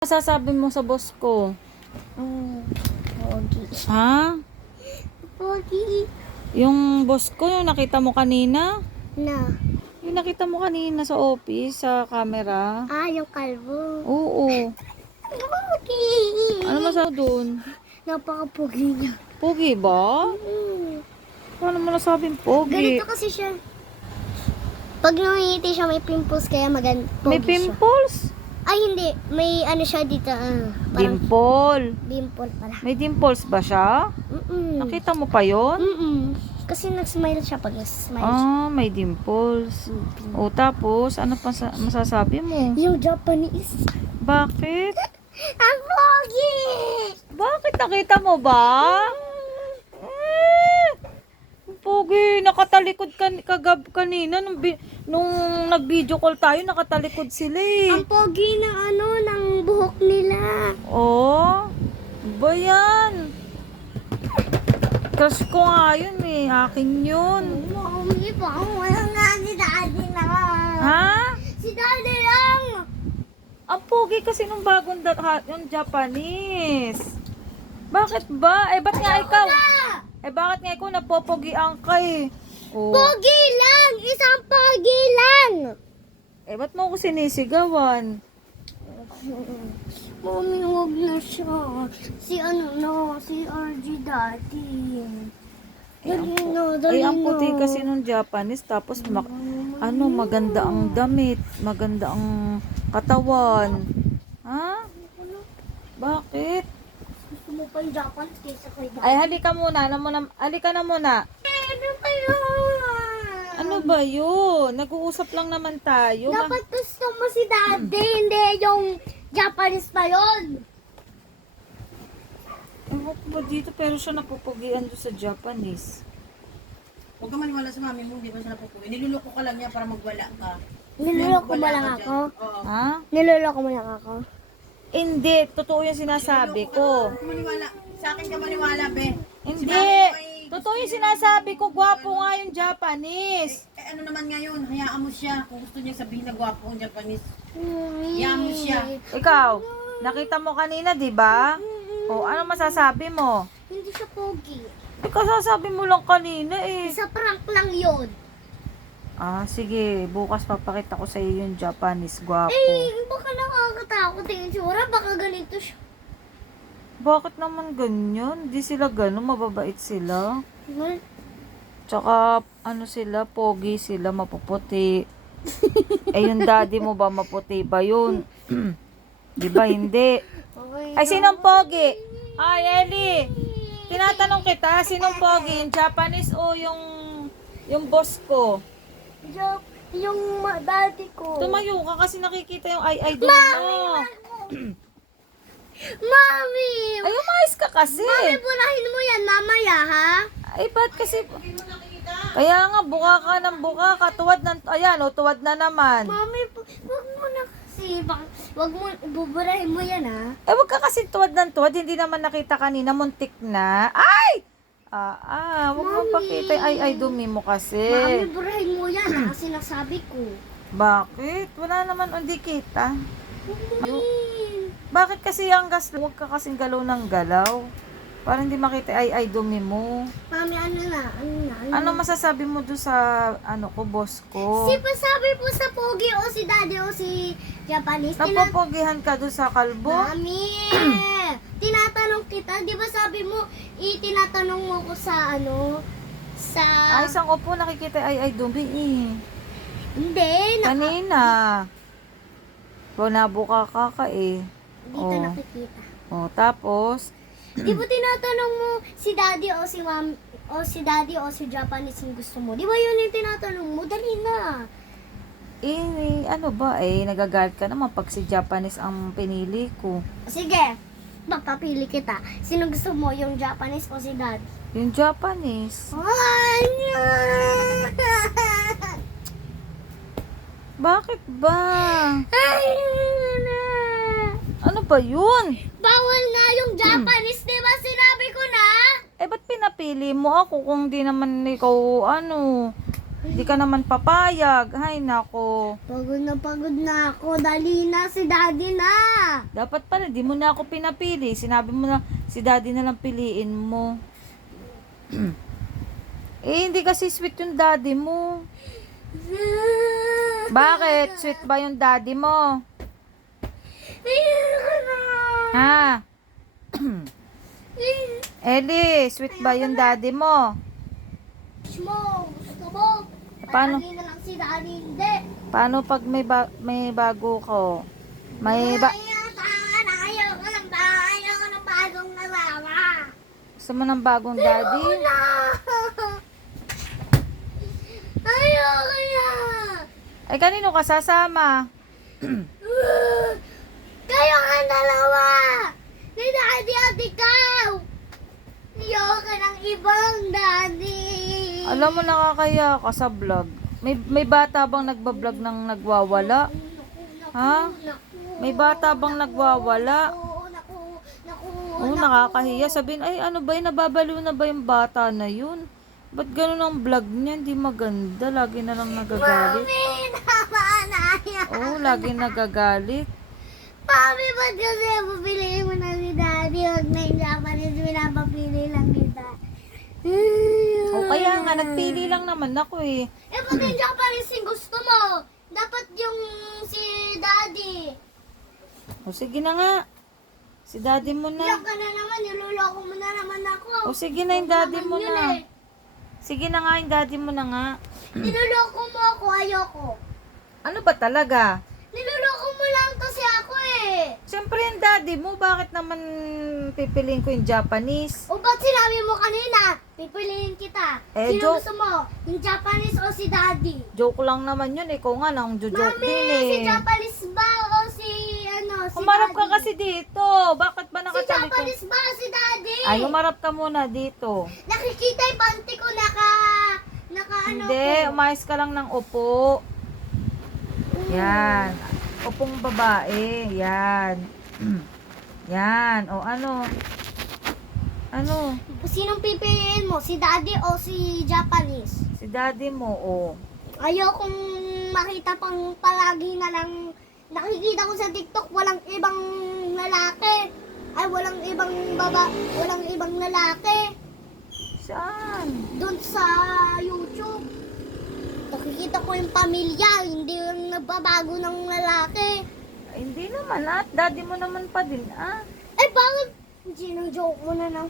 Masasabi mo sa boss ko? Pogi. Ha? Pogi. Yung boss ko, yung nakita mo kanina? Na. Yung nakita mo kanina sa office, sa camera? Yung kalbo. Oo. Pogi. Ano masasabi doon? Napaka-pogi niya. Pogi ba? Ano mo nasabing pogi? Ganito kasi siya. Pag nangingiti siya, may pimples, kaya pogi May pimples? siya. Ay, hindi. May ano siya dito. Parang Dimple. dimple pala. May dimples ba siya? Nakita mo pa yon? Kasi nag-smile siya pag nag-smile siya. May dimples. O tapos, ano pa masasabi mo? Yung Japanese. Bakit? Ang pogi! Bakit nakita mo ba? Pogi, nakatalikod kanina nung nag-video call tayo, nakatalikod sila eh. Ang pogi ng ng buhok nila. Oh, ba yan? Crush ko nga yun eh, akin yun. Mami, wala nga si daddy na. Ha? Si daddy lang. Ang pogi kasi nung bagong yung Japanese. Bakit ba? Ba't nga ikaw? Bakit nga ikaw napopogian ka eh? Oh. Pogi lang! Isang pogi lang! Ba't mo ako sinisigawan? Mami, huwag na siya. Si RG daddy. Dali Ang puti kasi nung Japanese, tapos maganda ang damit, maganda ang katawan. Ha? Bakit? Gusto mo pa yung Japanese kaysa kay daddy? Halika muna, halika na muna. Ano ba yun? Ano ba yun? Nag-uusap lang naman tayo. Dapat gusto mo si daddy, hindi yung Japanese pa yun. Ewan ko ba dito, pero siya napupugian doon sa Japanese. Huwag ka maniwala sa mami mo, hindi ba siya napupuwi. Niluloko ka lang niya para magwala ka. Niloloko mo lang ako? Oo. Ha? Niloloko mo lang ako? Hindi, totoo yung sinasabi ko. Huwag maniwala. Sa akin ka maniwala, be. Hindi, totoo yung sinasabi ko, gwapo nga yung Japanese. Ano naman ngayon, hayaan mo siya. Kung gusto niya sabihin na gwapo ang Japanese. Hayaan mo siya. Ikaw, nakita mo kanina, di ba? O, ano masasabi mo? Hindi siya pogi. Ikaw sasabi mo lang kanina eh. Sa prank lang yun. Sige, bukas papakita ko sa iyo yung Japanese gwapo. Baka nakakatakot yung tsura. Baka ganito siya. Bakit naman ganyan? Di sila ganun, mababait sila. Tsaka, sila, pogi sila, mapuputi. Yung daddy mo ba, maputi ba yun? Di ba, hindi? Ay, sinong pogi? Ay, Ellie, tinatanong kita, sinong pogi? Yung Japanese o yung boss ko? Yung daddy ko. Tumayo ka kasi nakikita yung ay doon mo. Mami! Ay, umayos ka kasi. Mami, burahin mo yan mamaya, ha? Ay, ba't kasi... Kaya nga, buka ka ng buka ka. Tuwad tuwad na naman. Mami, wag mo na kasi. Wag mo, buburahin mo yan, ha? Wag ka kasi tuwad ng tuwad. Hindi naman nakita kanina, muntik na. Ay! Wag mo Mami. pakita. Ay, dumi mo kasi. Mami, burahin mo yan, ha? Kasi nasabi ko. Bakit? Wala naman, hindi kita. Mami. Bakit kasi ang gas? Huwag ka kasing galaw ng galaw. Para hindi makita ay dumi mo. Mami, ano na? Ano masasabi mo doon sa ko, boss ko? Sabi po sa pogi o si daddy o si Japanese. Napopogihan ka doon sa kalbo? Mami! Tinatanong kita, di ba sabi mo, tinatanong mo ko sa sa... Ay, isang upo nakikita ay dumi eh. Hindi, Kanina. Nabuka ka eh. dito nakikita. Tapos, Di ba tinatanong mo si daddy o si mom o si daddy o si Japanese yung gusto mo? Di ba yun yung tinatanong mo? Dali na. ano ba nagagalit ka naman pag si Japanese ang pinili ko. Sige, papapili kita. Sino gusto mo, yung Japanese o si daddy? Yung Japanese. Bakit ba? Ano ba yun? Bawal nga yung Japanese, di ba? Sinabi ko na. Ba't pinapili mo ako kung di naman ikaw, Hindi ka naman papayag. Ay, nako. Pagod na ako. Dali na, si daddy na. Dapat pala, di mo na ako pinapili. Sinabi mo na, si daddy na lang piliin mo. Hindi kasi sweet yung daddy mo. Bakit? Sweet ba yung daddy mo? Ayoko na. Ha? Ellie, sweet ba yung daddy mo? Gusto mo? Paano? Dali na lang si daddy, hindi. Paano pag may bago ko? Ayoko ng bagong nalawa. Gusto mo ng bagong daddy? Na. Ayoko na. Ay, kanino ka sasama? Kayo ang dalawa. Ni daddy at ikaw. Ayoko ng ibang daddy. Alam mo, nakakaya ka sa vlog. May bata bang nagbablog ng nagwawala? Ha? May bata bang nagwawala? Oo, nakakahiya. Sabihin, ay ano ba yun? Nababaliw na ba yung bata na yun? Ba't ganun ang vlog niya? Hindi maganda. Lagi na lang nagagalit. Mami, tama na yan. Oo, lagi nagagalit. Mami, ba't kasi papiliin mo na si daddy? Huwag na yung Japanese, pinapapili lang kita. O kaya nga, nagpili lang naman ako eh. Eh, pati yung Japanese yung gusto mo. Dapat yung si daddy. O sige na nga. Si daddy mo na. Iyak ka na naman, niloloko mo na naman ako. O sige na yung daddy Naman mo yun na. eh. Sige na nga yung daddy mo na nga. Niloloko mo ako, ayoko. Ano ba talaga? Niloloko mo lang kasi ako eh. Siyempre yung daddy mo, bakit naman pipiliin ko yung Japanese? O ba't sinabi mo kanina, pipiliin kita? Eh, Sino joke. gusto mo? Yung Japanese o si daddy? Joke lang naman yun, ikaw nga nang joke Mami, din si eh. Japanese ba o si si Umarap ka daddy? kasi dito. Bakit ba Si nakatalikod? Japanese ba o si daddy? Ay, umarap ka muna dito. Nakikita yung panty ko, naka ano Hindi, ko. umayos ka lang ng upo. Yan. Upong babae. Yan. Yan. O ano? Ano? Sinong pipiliin mo? Si daddy o si Japanese? Si daddy mo, o. Ayokong makita pang palagi na lang. Nakikita ko sa TikTok, walang ibang lalaki. Ay, walang ibang walang ibang lalaki. Saan? Doon sa YouTube. Nakikita ko yung pamilya, hindi yung nagbabago ng lalaki. Ay, hindi naman at. Daddy mo naman pa din ah. Eh, bakit? Joke mo na lang.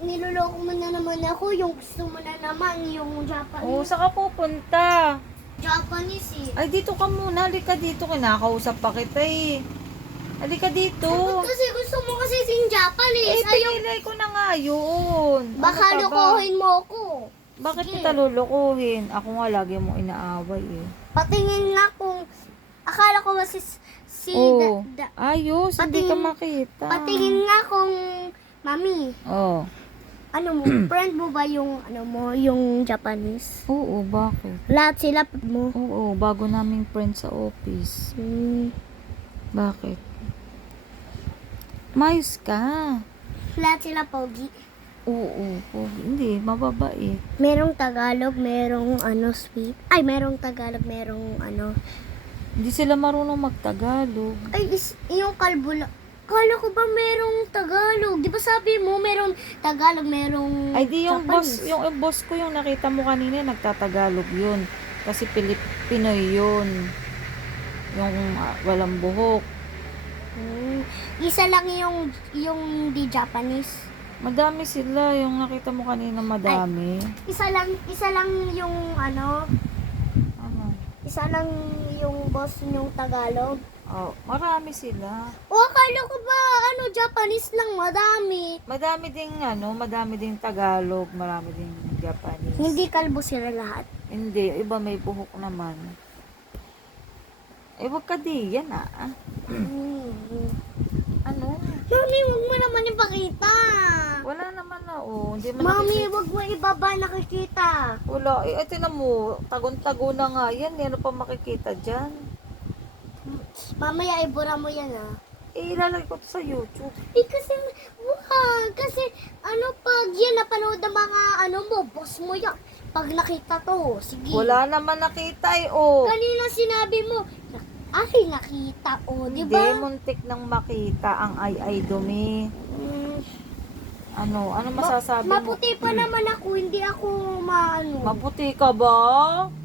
Niloloko mo na naman ako. Yung gusto mo na naman, yung O, Japanese. saan ka pupunta? Japanese eh. Ay, dito ka muna. Halika dito. Kinakausap pa kita eh. Halika dito. Kasi gusto mo kasi yung Japanese. Eh, pinili ko na nga yun. Baka Ano pa ba? lokohin mo ako. Bakit Sige. kita lulukuhin? Ako nga lagi mo inaaway eh. Patingin nga kung akala ko ba si Oh, da- ayos. Hindi ka Patingin- makita. patingin nga kung mami, Oh. ano mo, friend mo ba yung ano mo, yung Japanese? Oo, bakit? Lahat sila mo. Oo, bago naming friend sa office. Bakit? Mayos ka. Lahat sila pogi. Oo, hindi, mababait. Merong Tagalog, merong ano sweet. Ay, merong Tagalog, merong ano. Hindi sila marunong magtagalog. Ay, yung kalbo lang. Kala ko ba merong Tagalog? Di ba sabi mo merong Tagalog, merong Ay di yung boss, Japanese? yung boss ko yung nakita mo kanina, nagtatagalog yun. Kasi Pinoy yun. Yung walang buhok. Isa lang yung di Japanese. Madami sila, yung nakita mo kanina madami. Isa lang yung ano, Ano? isa lang yung boss yung Tagalog. Oh, marami sila. O akala ko ba ano Japanese lang, madami. Madami ding Tagalog, marami ding Japanese. Hindi kalbo sila lahat. Hindi, iba may buhok naman. Eh, wag ka di, yan ah. Ano? Mami, wag mo naman ipakita. Wala naman na, oh. Hindi man Mami, nakikita. wag mo ibaba nakikita. Wala, eh, tinan mo, tagon-tago na nga yan. Ano pa makikita dyan? Mamaya ibura mo yan ah. Eh, ilalagay ko to sa YouTube. Kasi, wag. Kasi, ano pag yan napanood ng mga ano mo, boss mo yan. Pag nakita to, sige. Wala naman nakita eh, oh. Kanina sinabi mo, ay nakita, oh, di Hindi, ba? muntik nang makita ang ay dumi. Mm, Ano masasabi mo? maputi pa naman ako, hindi ako maano. Maputi ka ba?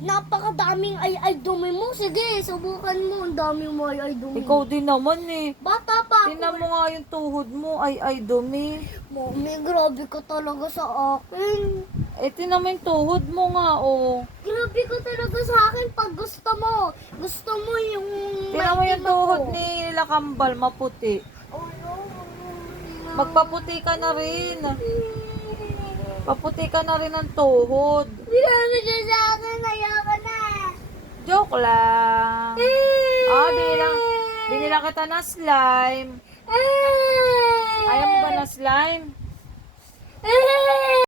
Napakadaming ay dumi mo. Sige, subukan mo. Ang dami mo ay dumi. Ikaw din naman eh. Bata pa ako. Tingnan mo nga yung tuhod mo, ay dumi. Mami, grabe ka talaga sa akin. Eh, tingnan mo yung tuhod mo nga, oh. Grabe ka talaga sa akin pag gusto mo. Gusto mo yung Tingnan mo yung maitim tuhod ako. ni Lakambal, maputi. Oh, no. Magpaputi ka na rin. Paputi ka na rin ng tuhod. Grabe siya sa akin. Ayoko na. Joke lang. Binila kita na slime. Ayaw mo ba na slime?